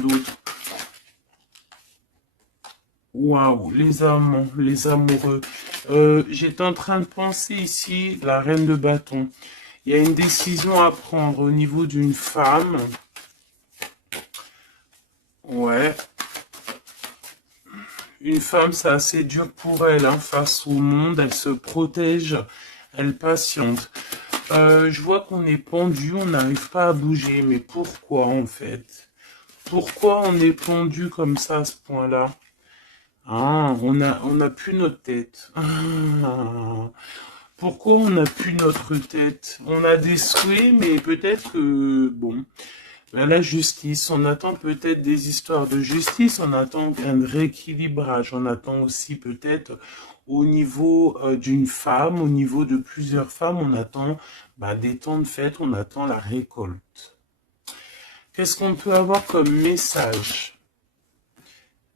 d'autre? Waouh, les amants, les amoureux. J'étais en train de penser ici, la reine de bâton. Il y a une décision à prendre au niveau d'une femme. Ouais. Une femme, c'est assez dur pour elle, hein, face au monde. Elle se protège, elle patiente. Je vois qu'on est pendu, on n'arrive pas à bouger. Mais pourquoi, en fait? Pourquoi on est pendu comme ça à ce point-là? Ah, on a plus notre tête. Ah, pourquoi on n'a plus notre tête? On a des souhaits, mais peut-être que, bon, ben, la justice, on attend peut-être des histoires de justice, on attend un rééquilibrage, on attend aussi peut-être au niveau d'une femme, au niveau de plusieurs femmes, on attend ben, des temps de fête, on attend la récolte. Qu'est-ce qu'on peut avoir comme message?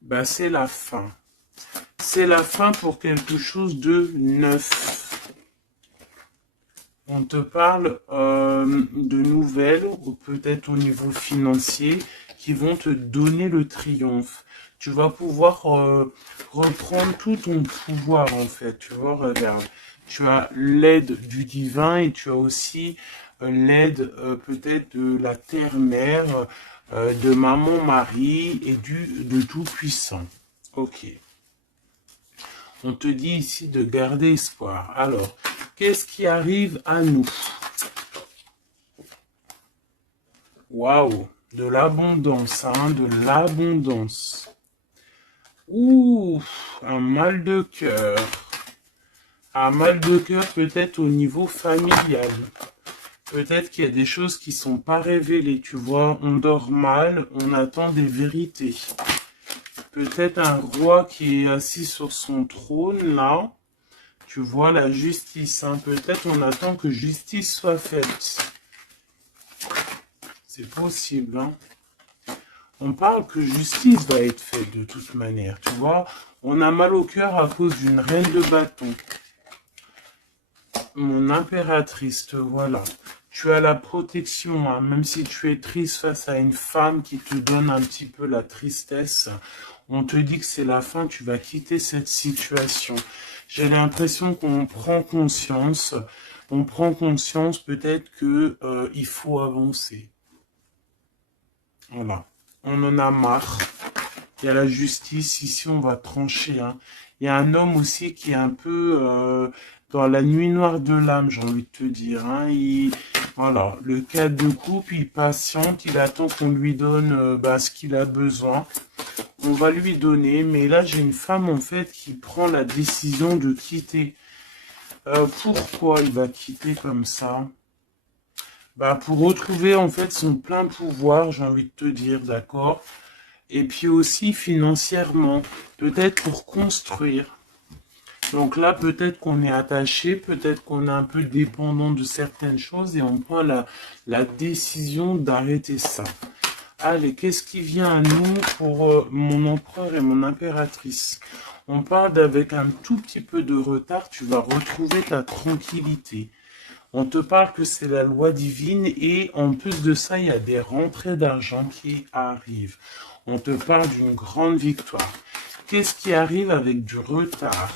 Ben, c'est la fin. C'est la fin pour quelque chose de neuf. On te parle de nouvelles, ou peut-être au niveau financier, qui vont te donner le triomphe. Tu vas pouvoir reprendre tout ton pouvoir, en fait. Tu vois, regarde. Tu as l'aide du divin et tu as aussi l'aide peut-être de la terre-mère, de maman Marie et de Tout-Puissant. Ok. On te dit ici de garder espoir. Alors, qu'est-ce qui arrive à nous? Waouh, de l'abondance, hein, de l'abondance. Ouh, un mal de cœur. Un mal de cœur peut-être au niveau familial. Peut-être qu'il y a des choses qui ne sont pas révélées, tu vois. On dort mal, on attend des vérités. Peut-être un roi qui est assis sur son trône, là. Tu vois la justice, hein. Peut-être on attend que justice soit faite. C'est possible, hein. On parle que justice va être faite de toute manière, tu vois. On a mal au cœur à cause d'une reine de bâton. Mon impératrice, te voilà. Tu as la protection, hein. Même si tu es triste face à une femme qui te donne un petit peu la tristesse, on te dit que c'est la fin, tu vas quitter cette situation. J'ai l'impression qu'on prend conscience. On prend conscience peut-être que il faut avancer. Voilà. On en a marre. Il y a la justice. Ici, on va trancher. Hein. Il y a un homme aussi qui est un peu dans la nuit noire de l'âme, j'ai envie de te dire. Hein. Voilà. Le cadre de couple, il patiente. Il attend qu'on lui donne ce qu'il a besoin. On va lui donner. Mais là, j'ai une femme, en fait, qui prend la décision de quitter. Pourquoi il va quitter comme ça? Bah, pour retrouver en fait son plein pouvoir, j'ai envie de te dire, d'accord? Et puis aussi financièrement, peut-être pour construire. Donc là, peut-être qu'on est attaché, peut-être qu'on est un peu dépendant de certaines choses et on prend la décision d'arrêter ça. Allez, qu'est-ce qui vient à nous pour mon empereur et mon impératrice? On parle d'avec un tout petit peu de retard, tu vas retrouver ta tranquillité. On te parle que c'est la loi divine et en plus de ça, il y a des rentrées d'argent qui arrivent. On te parle d'une grande victoire. Qu'est-ce qui arrive avec du retard?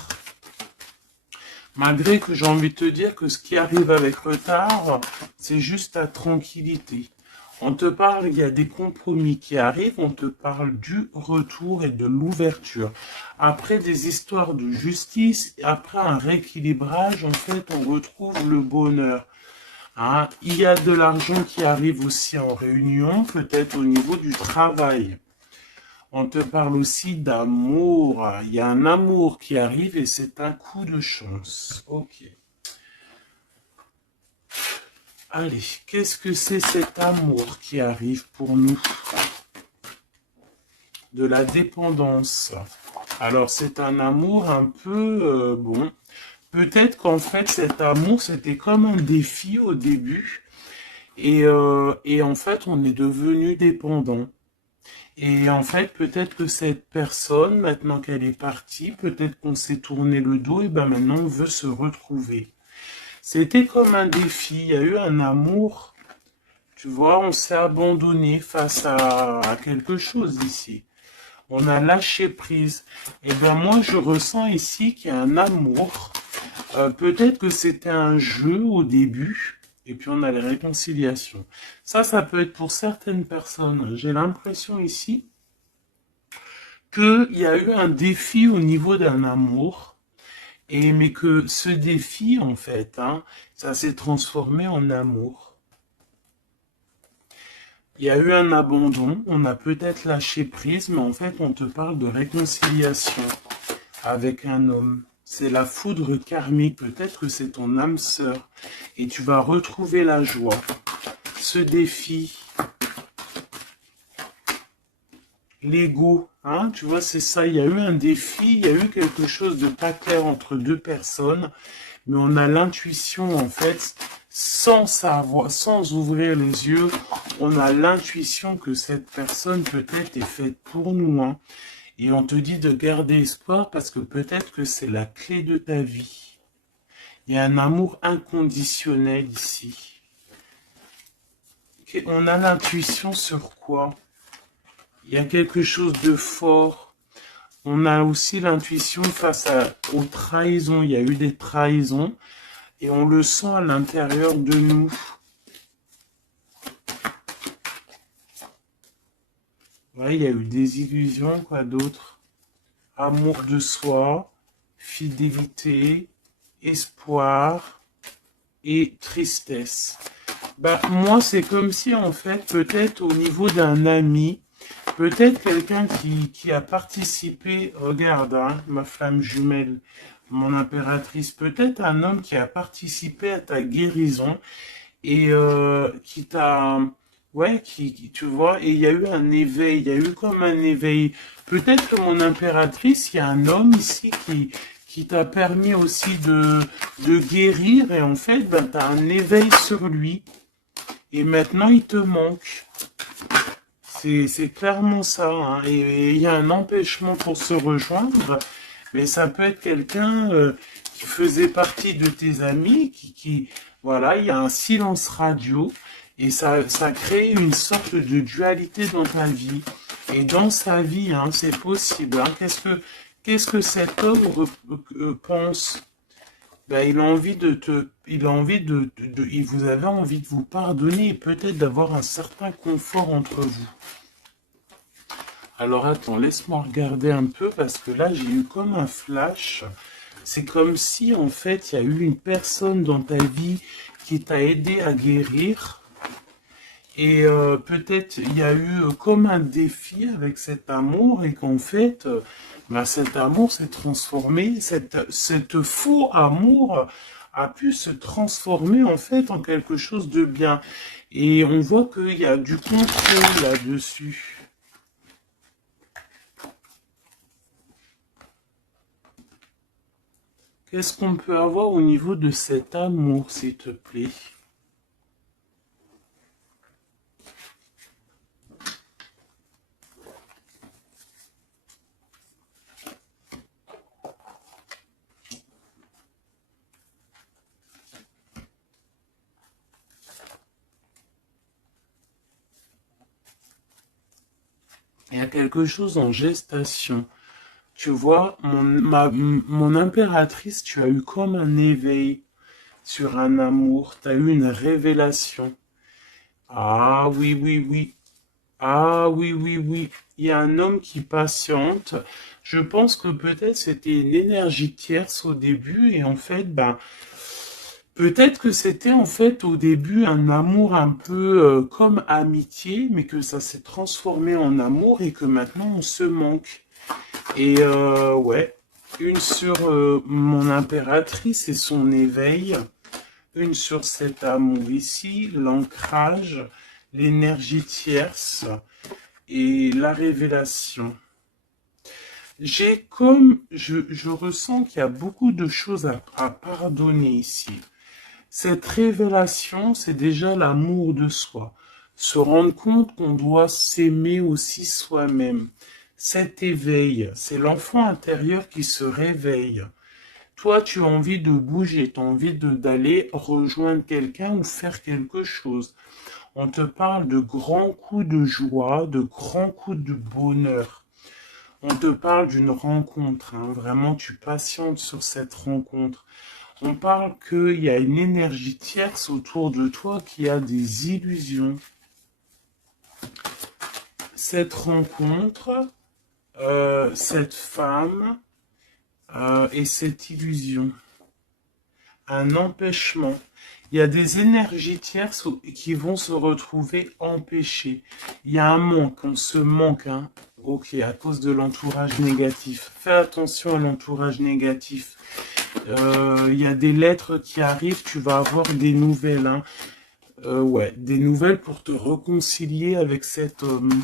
Malgré que j'ai envie de te dire que ce qui arrive avec retard, c'est juste ta tranquillité. On te parle, il y a des compromis qui arrivent, on te parle du retour et de l'ouverture. Après des histoires de justice, après un rééquilibrage, en fait, on retrouve le bonheur. Hein, il y a de l'argent qui arrive aussi en réunion, peut-être au niveau du travail. On te parle aussi d'amour. Il y a un amour qui arrive et c'est un coup de chance. Ok. Allez, qu'est-ce que c'est cet amour qui arrive pour nous? De la dépendance. Alors, c'est un amour un peu, bon, peut-être qu'en fait, cet amour, c'était comme un défi au début. Et en fait, on est devenu dépendant. Et en fait, peut-être que cette personne, maintenant qu'elle est partie, peut-être qu'on s'est tourné le dos, et ben maintenant on veut se retrouver. C'était comme un défi, il y a eu un amour Tu vois, on s'est abandonné face à quelque chose ici. On a lâché prise. Et bien moi, je ressens ici qu'il y a un amour. Peut-être que c'était un jeu au début. Et puis on a les réconciliations. Ça peut être pour certaines personnes. J'ai l'impression ici qu'il y a eu un défi au niveau d'un amour. Et mais que ce défi, en fait, hein, ça s'est transformé en amour. Il y a eu un abandon, on a peut-être lâché prise, mais en fait, on te parle de réconciliation avec un homme. C'est la foudre karmique, peut-être que c'est ton âme sœur, et tu vas retrouver la joie. Ce défi, l'ego, hein, tu vois, c'est ça, il y a eu un défi, il y a eu quelque chose de pas clair entre deux personnes, mais on a l'intuition, en fait, sans savoir, sans ouvrir les yeux, on a l'intuition que cette personne peut-être est faite pour nous, hein. Et on te dit de garder espoir parce que peut-être que c'est la clé de ta vie. Il y a un amour inconditionnel ici. On a l'intuition sur quoi? Il y a quelque chose de fort. On a aussi l'intuition face aux trahisons. Il y a eu des trahisons. Et on le sent à l'intérieur de nous. Ouais, il y a eu des illusions, quoi d'autre? Amour de soi, fidélité, espoir et tristesse. Bah, moi, c'est comme si, en fait, peut-être au niveau d'un ami, peut-être quelqu'un qui a participé, regarde, hein, ma flamme jumelle, mon impératrice, peut-être un homme qui a participé à ta guérison et qui t'a, ouais, tu vois, et il y a eu un éveil, il y a eu comme un éveil. Peut-être que mon impératrice, il y a un homme ici qui t'a permis aussi de guérir et en fait, ben, tu as un éveil sur lui et maintenant il te manque. C'est clairement ça, hein. Et il y a un empêchement pour se rejoindre, mais ça peut être quelqu'un qui faisait partie de tes amis, voilà, il y a un silence radio, et ça crée une sorte de dualité dans ta vie. Et dans sa vie, hein, c'est possible, hein. Qu'est-ce que cet homme pense? Ben, il a envie il a envie vous avez envie de vous pardonner et peut-être d'avoir un certain confort entre vous. Alors attends, laisse-moi regarder un peu parce que là j'ai eu comme un flash. C'est comme si en fait il y a eu une personne dans ta vie qui t'a aidé à guérir. Et peut-être il y a eu comme un défi avec cet amour et qu'en fait ben, cet amour s'est transformé, cette faux amour a pu se transformer en fait en quelque chose de bien. Et on voit qu'il y a du contrôle là-dessus. Qu'est-ce qu'on peut avoir au niveau de cet amour, s'il te plaît? Il y a quelque chose en gestation. Tu vois, mon impératrice, tu as eu comme un éveil sur un amour, tu as eu une révélation. Ah oui, oui, oui. Ah oui, oui, oui. Il y a un homme qui patiente. Je pense que peut-être c'était une énergie tierce au début et en fait, ben, peut-être que c'était en fait au début un amour un peu comme amitié, mais que ça s'est transformé en amour et que maintenant on se manque. Et ouais, une sur mon impératrice et son éveil, une sur cet amour ici, l'ancrage, l'énergie tierce et la révélation. Je ressens qu'il y a beaucoup de choses à pardonner ici. Cette révélation, c'est déjà l'amour de soi. Se rendre compte qu'on doit s'aimer aussi soi-même. Cet éveil, c'est l'enfant intérieur qui se réveille. Toi, tu as envie de bouger, tu as envie d'aller rejoindre quelqu'un ou faire quelque chose. On te parle de grands coups de joie, de grands coups de bonheur. On te parle d'une rencontre, hein. Vraiment, tu patientes sur cette rencontre. On parle qu'il y a une énergie tierce autour de toi qui a des illusions. Cette rencontre, cette femme et cette illusion. Un empêchement. Il y a des énergies tierces qui vont se retrouver empêchées. Il y a un manque, on se manque, hein. Ok, à cause de l'entourage négatif. Fais attention à l'entourage négatif. Il y a des lettres qui arrivent, tu vas avoir des nouvelles, hein. Ouais, des nouvelles pour te réconcilier avec cet homme.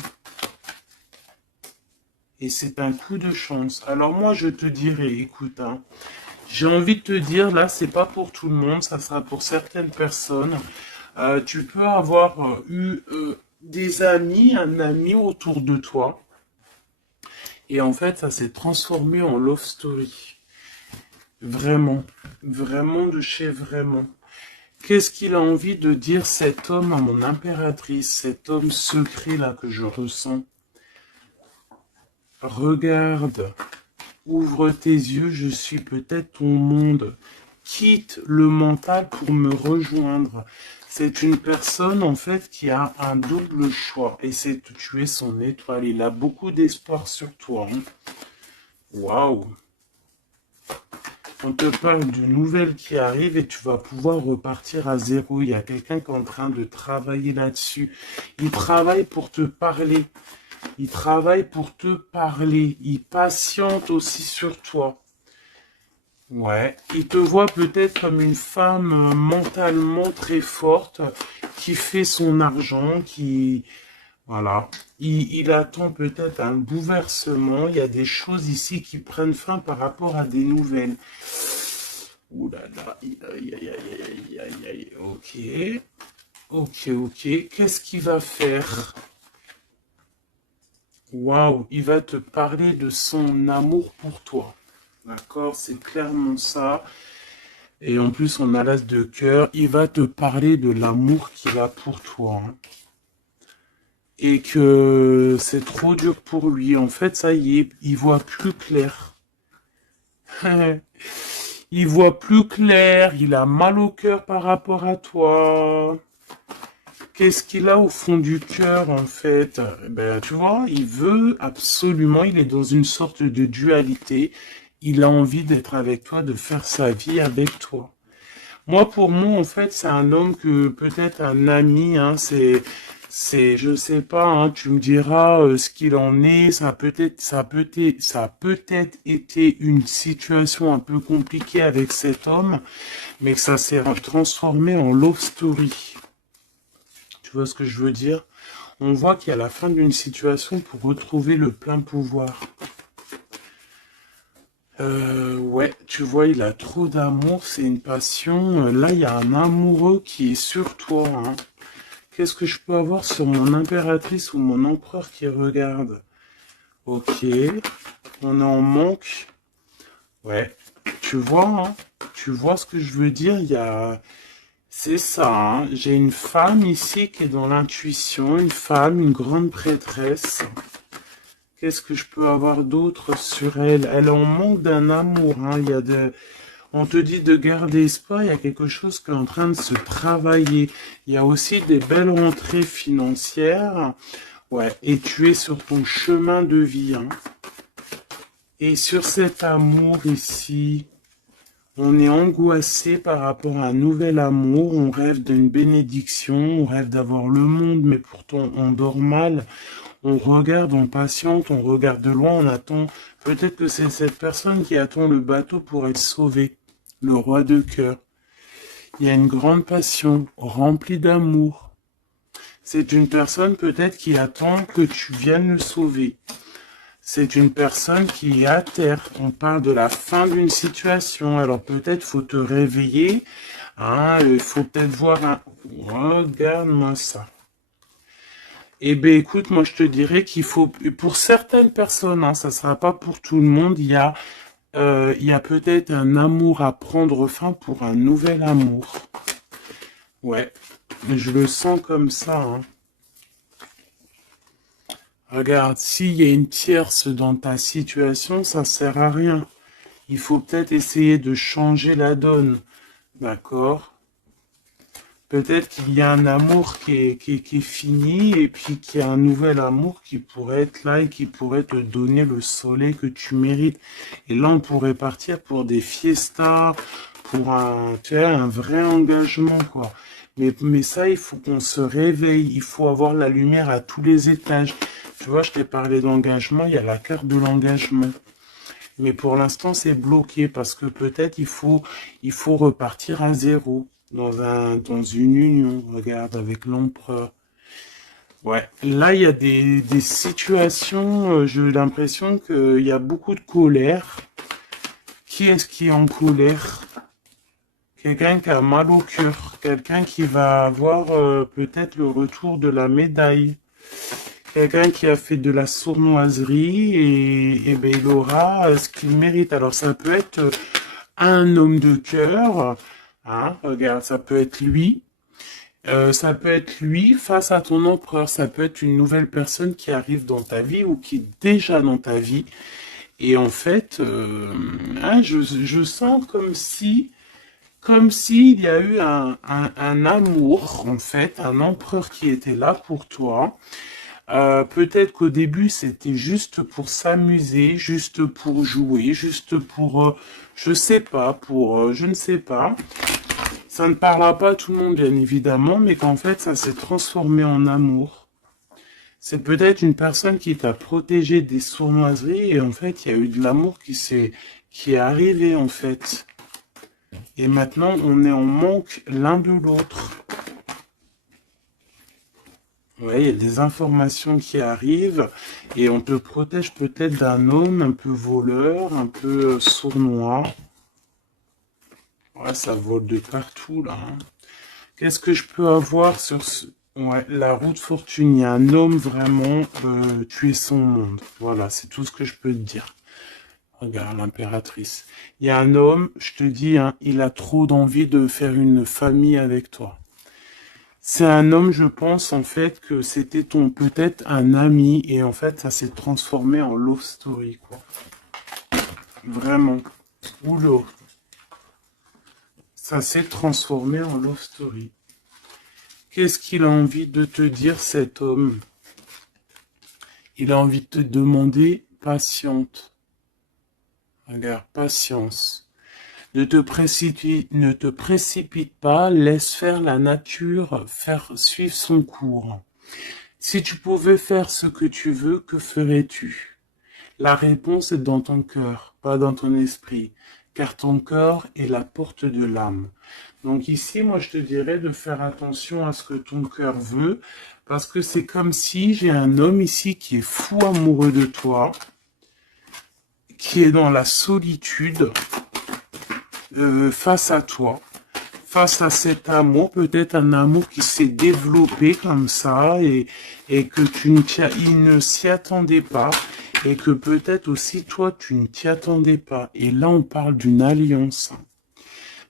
Et c'est un coup de chance. Alors moi, je te dirais, écoute, hein, j'ai envie de te dire, là, c'est pas pour tout le monde, ça sera pour certaines personnes. Tu peux avoir eu des amis, un ami autour de toi. Et en fait, ça s'est transformé en love story. Vraiment. Vraiment de chez vraiment. Qu'est-ce qu'il a envie de dire cet homme à mon impératrice, cet homme secret là que je ressens? Regarde, ouvre tes yeux, je suis peut-être ton monde. Quitte le mental pour me rejoindre. C'est une personne en fait qui a un double choix et c'est de tuer son étoile. Il a beaucoup d'espoir sur toi. Hein. Waouh! On te parle d'une nouvelle qui arrive et tu vas pouvoir repartir à zéro. Il y a quelqu'un qui est en train de travailler là-dessus. Il travaille pour te parler. Il travaille pour te parler. Il patiente aussi sur toi. Ouais. Il te voit peut-être comme une femme mentalement très forte qui fait son argent, qui... Voilà. Il attend peut-être un bouleversement. Il y a des choses ici qui prennent fin par rapport à des nouvelles. Ouh là là. Aïe, aïe, aïe, aïe, aïe. Ok. Ok, ok. Qu'est-ce qu'il va faire? Waouh. Il va te parler de son amour pour toi. D'accord? C'est clairement ça. Et en plus, on a l'as de cœur. Il va te parler de l'amour qu'il a pour toi. Hein. Et que c'est trop dur pour lui. En fait, ça y est, il voit plus clair. Il voit plus clair, il a mal au cœur par rapport à toi. Qu'est-ce qu'il a au fond du cœur, en fait? Ben, tu vois, il veut absolument, il est dans une sorte de dualité. Il a envie d'être avec toi, de faire sa vie avec toi. Moi, pour moi, en fait, c'est un homme que peut-être un ami, hein, je sais pas, hein, tu me diras ce qu'il en est. Ça a peut-être été une situation un peu compliquée avec cet homme, mais que ça s'est transformé en love story. Tu vois ce que je veux dire? On voit qu'il y a la fin d'une situation pour retrouver le plein pouvoir. Ouais, tu vois, il a trop d'amour, c'est une passion. Là, il y a un amoureux qui est sur toi. Hein. Qu'est-ce que je peux avoir sur mon impératrice ou mon empereur qui regarde? Ok, on en manque. Ouais, tu vois, hein, tu vois ce que je veux dire? Il y a... C'est ça, hein. J'ai une femme ici qui est dans l'intuition, une femme, une grande prêtresse. Qu'est-ce que je peux avoir d'autre sur elle? Elle en manque d'un amour. Hein. Il y a de... On te dit de garder espoir, il y a quelque chose qui est en train de se travailler. Il y a aussi des belles rentrées financières. Ouais, et tu es sur ton chemin de vie. Hein. Et sur cet amour ici, on est angoissé par rapport à un nouvel amour. On rêve d'une bénédiction, on rêve d'avoir le monde, mais pourtant on dort mal. On regarde, on patiente, on regarde de loin, on attend. Peut-être que c'est cette personne qui attend le bateau pour être sauvée. Le roi de cœur. Il y a une grande passion, remplie d'amour. C'est une personne peut-être qui attend que tu viennes le sauver. C'est une personne qui est à terre. On parle de la fin d'une situation. Alors peut-être faut te réveiller. Hein, il faut peut-être voir un... Regarde-moi ça. Eh bien, écoute, moi, je te dirais qu'il faut, pour certaines personnes, hein, ça sera pas pour tout le monde, il y a peut-être un amour à prendre fin pour un nouvel amour. Ouais, je le sens comme ça, hein. Regarde, s'il y a une tierce dans ta situation, ça sert à rien. Il faut peut-être essayer de changer la donne, d'accord? Peut-être qu'il y a un amour qui est fini et puis qu'il y a un nouvel amour qui pourrait être là et qui pourrait te donner le soleil que tu mérites. Et là, on pourrait partir pour des fiestas, pour un, tu vois, un vrai engagement, quoi. Mais ça, il faut qu'on se réveille, il faut avoir la lumière à tous les étages. Tu vois, je t'ai parlé d'engagement, il y a la carte de l'engagement. Mais pour l'instant, c'est bloqué parce que peut-être il faut repartir à zéro dans une union. Regarde, avec l'empereur. Ouais, là, il y a des situations, j'ai l'impression qu'il y a beaucoup de colère. Qui est-ce qui est en colère? Quelqu'un qui a mal au cœur, quelqu'un qui va avoir peut-être le retour de la médaille. Quelqu'un qui a fait de la sournoiserie et ben, il aura ce qu'il mérite. Alors ça peut être un homme de cœur, hein, regarde, ça peut être lui face à ton empereur, ça peut être une nouvelle personne qui arrive dans ta vie ou qui est déjà dans ta vie. Et en fait, hein, je sens comme s'il y a eu un amour, en fait, un empereur qui était là pour toi. Peut-être qu'au début, c'était juste pour s'amuser, juste pour jouer, juste pour, je sais pas, pour, je ne sais pas. Ça ne parlera pas à tout le monde, bien évidemment, mais qu'en fait, ça s'est transformé en amour. C'est peut-être une personne qui t'a protégé des sournoiseries et en fait, il y a eu de l'amour qui est arrivé, en fait. Et maintenant, on est en manque l'un de l'autre. Ouais, il y a des informations qui arrivent et on te protège peut-être d'un homme un peu voleur, un peu sournois. Ouais, ça vole de partout là, hein. Qu'est-ce que je peux avoir sur ce... Ouais, la route fortune, il y a un homme vraiment, tu es son monde. Voilà, c'est tout ce que je peux te dire. Regarde, l'impératrice. Il y a un homme, je te dis, hein, il a trop d'envie de faire une famille avec toi. C'est un homme, je pense, en fait, que c'était ton peut-être un ami, et en fait, ça s'est transformé en love story, quoi. Vraiment. Oula. Ça s'est transformé en love story. Qu'est-ce qu'il a envie de te dire, cet homme? Il a envie de te demander patiente. Regarde, patience. Ne te précipite pas, laisse faire la nature, faire suivre son cours. Si tu pouvais faire ce que tu veux, que ferais-tu? La réponse est dans ton cœur, pas dans ton esprit, car ton cœur est la porte de l'âme. Donc ici, moi, je te dirais de faire attention à ce que ton cœur veut, parce que c'est comme si j'ai un homme ici qui est fou amoureux de toi, qui est dans la solitude face à toi, face à cet amour, peut-être un amour qui s'est développé comme ça et que il ne s'y attendait pas et que peut-être aussi toi tu ne t'y attendais pas. Et là on parle d'une alliance.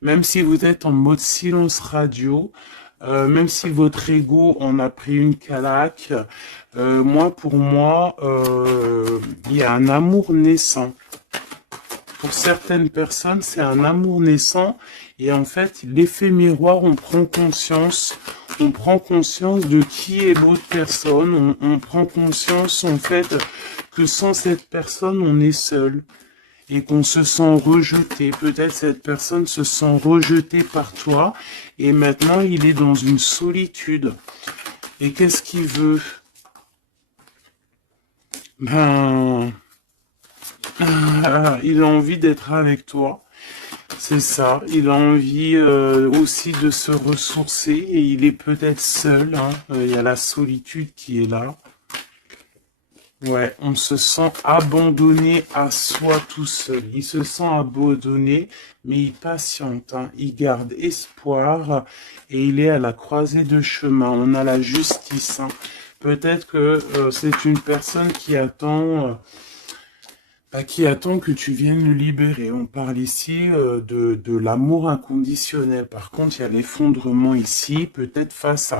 Même si vous êtes en mode silence radio, même si votre ego en a pris une calaque, pour moi, il y a un amour naissant. Pour certaines personnes, c'est un amour naissant et en fait, l'effet miroir, on prend conscience de qui est l'autre personne, on prend conscience en fait que sans cette personne, on est seul et qu'on se sent rejeté. Peut-être cette personne se sent rejetée par toi et maintenant, il est dans une solitude. Et qu'est-ce qu'il veut? Ben... il a envie d'être avec toi, c'est ça. Il a envie aussi de se ressourcer et il est peut-être seul, hein. Il y a la solitude qui est là. Ouais, on se sent abandonné à soi tout seul. Il se sent abandonné, mais il patiente, hein. Il garde espoir et il est à la croisée de chemin. On a la justice, hein. Peut-être que c'est une personne qui attend... qui attend que tu viennes le libérer. On parle ici de l'amour inconditionnel. Par contre, il y a l'effondrement ici, peut-être face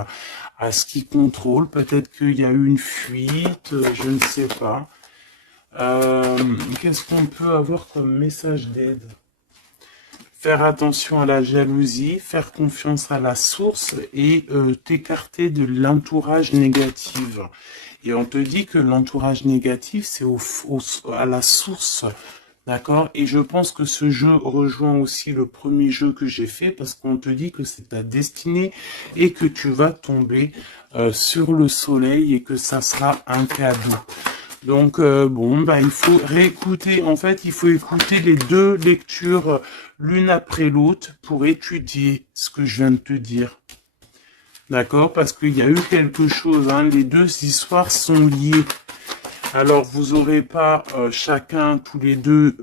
à ce qui contrôle, peut-être qu'il y a eu une fuite, je ne sais pas. Qu'est-ce qu'on peut avoir comme message d'aide? Faire attention à la jalousie, faire confiance à la source et t'écarter de l'entourage négatif. Et on te dit que l'entourage négatif, c'est à la source. D'accord? Et je pense que ce jeu rejoint aussi le premier jeu que j'ai fait parce qu'on te dit que c'est ta destinée et que tu vas tomber sur le soleil et que ça sera un cadeau. Donc bon, bah il faut réécouter. En fait, il faut écouter les deux lectures l'une après l'autre pour étudier ce que je viens de te dire. D'accord? Parce qu'il y a eu quelque chose. Hein, les deux histoires sont liées. Alors vous aurez pas chacun, tous les deux,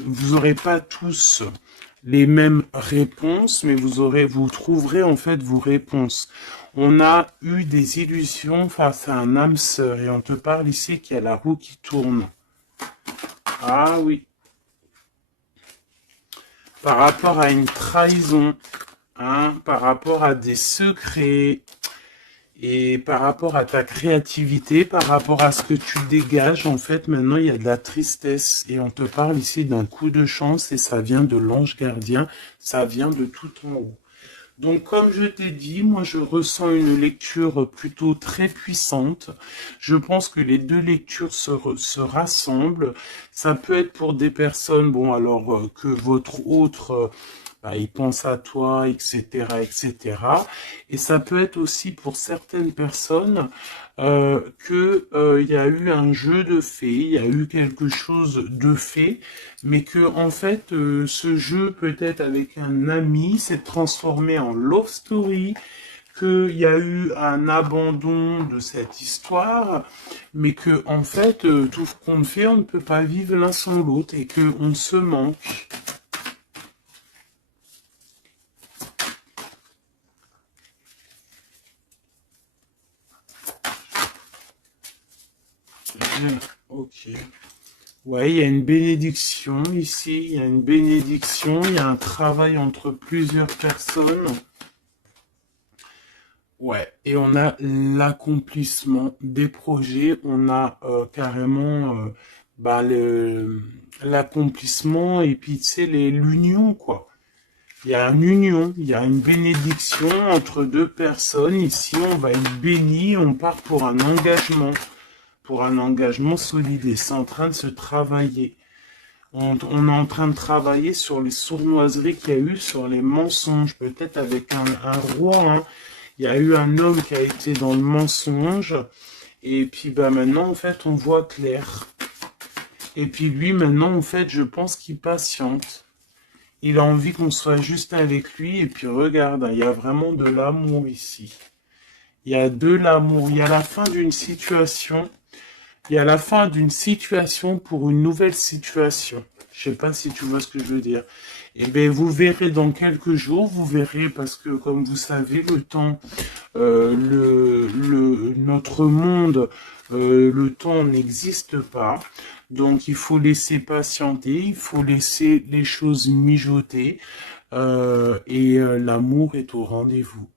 vous aurez pas tous les mêmes réponses, mais vous trouverez en fait vos réponses. On a eu des illusions face à un âme sœur et on te parle ici qu'il y a la roue qui tourne. Ah oui. Par rapport à une trahison, hein, par rapport à des secrets et par rapport à ta créativité, par rapport à ce que tu dégages, en fait, maintenant il y a de la tristesse et on te parle ici d'un coup de chance et ça vient de l'ange gardien, ça vient de tout en haut. Donc, comme je t'ai dit, moi, je ressens une lecture plutôt très puissante. Je pense que les deux lectures se rassemblent. Ça peut être pour des personnes, bon, alors que votre autre, bah, il pense à toi, etc., etc. Et ça peut être aussi pour certaines personnes que il y a eu un jeu de fées, il y a eu quelque chose de fait, mais que en fait ce jeu peut-être avec un ami s'est transformé en love story, qu'il y a eu un abandon de cette histoire, mais que en fait tout ce qu'on fait, on ne peut pas vivre l'un sans l'autre et que on se manque. Ok. Ouais, il y a une bénédiction ici, il y a une bénédiction, il y a un travail entre plusieurs personnes. Ouais, et on a l'accomplissement des projets, on a carrément bah, l'accomplissement et puis tu sais, l'union quoi. Il y a une union, il y a une bénédiction entre deux personnes. Ici, on va être béni, on part pour un engagement solide et c'est en train de se travailler. On est en train de travailler sur les sournoiseries qu'il y a eu, sur les mensonges, peut-être avec un roi. Hein. Il y a eu un homme qui a été dans le mensonge. Et puis bah maintenant, en fait, on voit clair. Et puis lui, maintenant, en fait, je pense qu'il patiente. Il a envie qu'on soit juste avec lui. Et puis regarde, hein, il y a vraiment de l'amour ici. Il y a de l'amour. Il y a la fin d'une situation. Il y a la fin d'une situation pour une nouvelle situation. Je sais pas si tu vois ce que je veux dire. Eh bien, vous verrez dans quelques jours, vous verrez parce que, comme vous savez, le temps, notre monde, le temps n'existe pas. Donc, il faut laisser patienter, il faut laisser les choses mijoter, et l'amour est au rendez-vous.